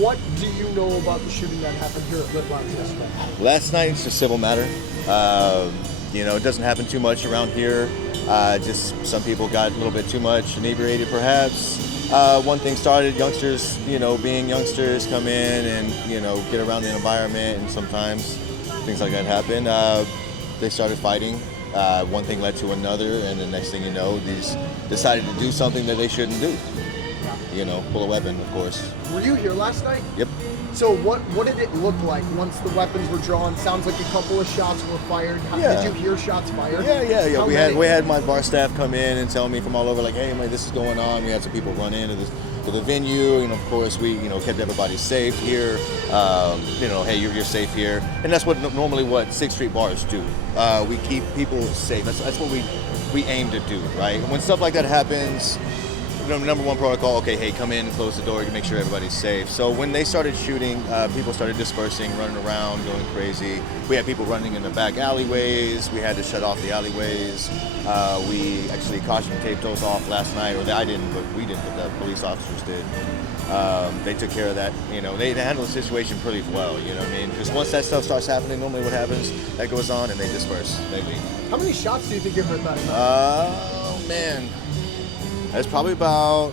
What do you know about the shooting that happened here at Recounts yesterday? Last night, it's a civil matter. You know, it doesn't happen too much around here. Just some people got a little bit too much inebriated, perhaps. One thing started, youngsters, you know, being youngsters, come in and, you know, get around the environment, and sometimes things like that happen. They started fighting. One thing led to another, and the next thing you know, these decided to do something that they shouldn't do. You know, pull a weapon, of course. Were you here last night? Yep. So what did it look like once the weapons were drawn? Sounds like a couple of shots were fired. Yeah. Did you hear shots fired? Yeah. We had my bar staff come in and tell me from all over, like, hey, man, this is going on. We had some people run into the venue, and of course we, you know, kept everybody safe here. You know, hey, you're safe here, and that's normally what 6th Street bars do. We keep people safe. That's what we aim to do, right? When stuff like that happens, number one protocol, okay, hey, come in and close the door to make sure everybody's safe. So when they started shooting, people started dispersing, running around, going crazy. We had people running in the back alleyways. We had to shut off the alleyways. We actually caution taped those off last night, or I didn't, but we didn't, but the police officers did. They took care of that. You know, they handled the situation pretty well, you know what I mean? Because once that stuff starts happening, normally what happens, that goes on and they disperse, they leave. How many shots do you think you heard that night? Oh, man. That's probably about,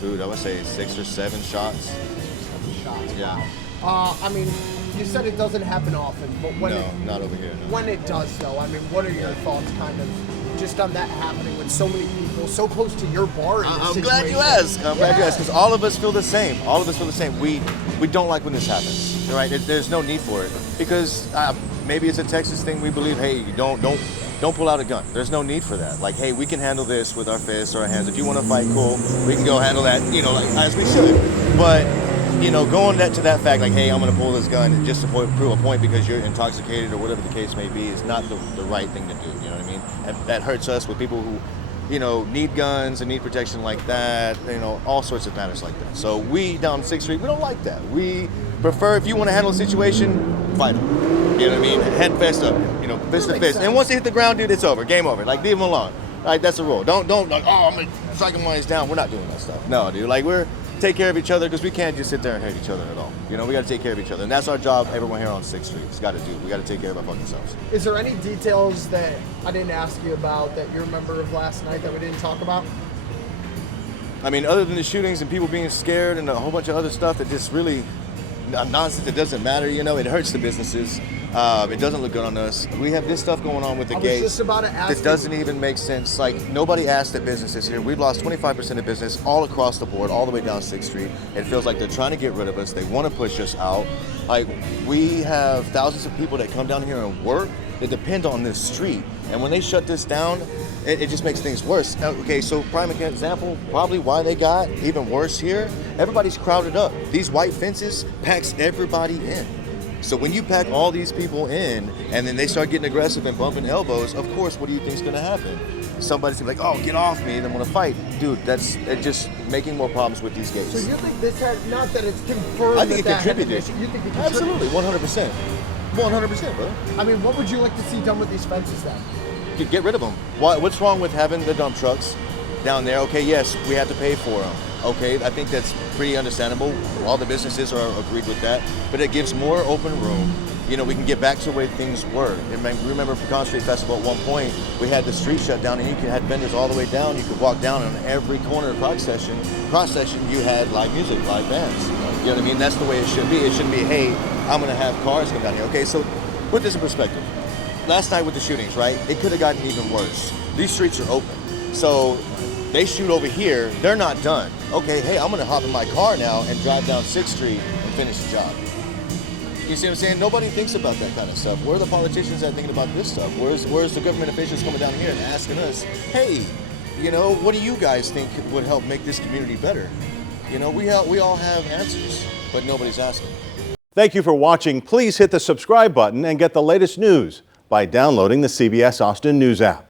I would say 6 or 7 shots. 7 shots. Yeah. Wow. I mean, you said it doesn't happen often, but when not over here. No. When it does, though, I mean, what are your thoughts, kind of, just on that happening with so many people, so close to your bar? I'm glad you asked. I'm glad you asked, because all of us feel the same. All of us feel the same. We don't like when this happens, right? There's no need for it, because maybe it's a Texas thing. We believe, hey, don't pull out a gun. There's no need for that. Like, hey, we can handle this with our fists or our hands. If you want to fight, cool. We can go handle that, you know, like as we should. But, you know, going to that fact, like, hey, I'm going to pull this gun just to prove a point because you're intoxicated or whatever the case may be, is not the right thing to do. You know what I mean? And that hurts us with people who, you know, need guns and need protection like that. You know, all sorts of matters like that. So we down 6th Street, we don't like that. We prefer, if you want to handle a situation, fight them. You know what I mean? Head fist up, you know, fist to fist. And once they hit the ground, dude, it's over. Game over. Like, leave them alone. Like, that's the rule. Don't like, oh, I'm gonna strike them while he's down. We're not doing that stuff. No, dude. Like, we're take care of each other, because we can't just sit there and hate each other at all. You know, we got to take care of each other, and that's our job. Everyone here on 6th Street has got to do. We got to take care of our fucking selves. Is there any details that I didn't ask you about that you remember of last night that we didn't talk about? I mean, other than the shootings and people being scared and a whole bunch of other stuff that just really nonsense that doesn't matter, you know, it hurts the businesses. It doesn't look good on us. We have this stuff going on with the gates. I was just about to ask. It doesn't even make sense. Like, nobody asked the businesses here. We've lost 25% of business all across the board, all the way down 6th Street. It feels like they're trying to get rid of us. They want to push us out. Like, we have thousands of people that come down here and work that depend on this street. And when they shut this down, it just makes things worse. Okay, so prime example, probably why they got even worse here. Everybody's crowded up. These white fences packs everybody in. So when you pack all these people in and then they start getting aggressive and bumping elbows, of course, what do you think is going to happen? Somebody's going to be like, oh, get off me, and I'm going to fight. Dude, that's just making more problems with these gates. So you think this had, not that it's confirmed, I think it contributed. You think it contributed? Absolutely, 100%. 100%, bro. I mean, what would you like to see done with these fences then? Get rid of them. What's wrong with having the dump trucks down there? Okay, yes, we have to pay for them. Okay, I think that's pretty understandable. All the businesses are agreed with that, but it gives more open room. You know, we can get back to the way things were. Remember for Con Street Festival at one point, we had the street shut down and you had vendors all the way down. You could walk down and on every corner of cross session, you had live music, live bands. You know what I mean? That's the way it should be. It shouldn't be, hey, I'm gonna have cars come down here. Okay, so put this in perspective. Last night with the shootings, right? It could have gotten even worse. These streets are open. So they shoot over here, they're not done. Okay, hey, I'm gonna hop in my car now and drive down 6th Street and finish the job. You see what I'm saying? Nobody thinks about that kind of stuff. Where are the politicians that are thinking about this stuff? Where's the government officials coming down here and asking us, hey, you know, what do you guys think would help make this community better? You know, we all have answers, but nobody's asking. Thank you for watching. Please hit the subscribe button and get the latest news by downloading the CBS Austin News app.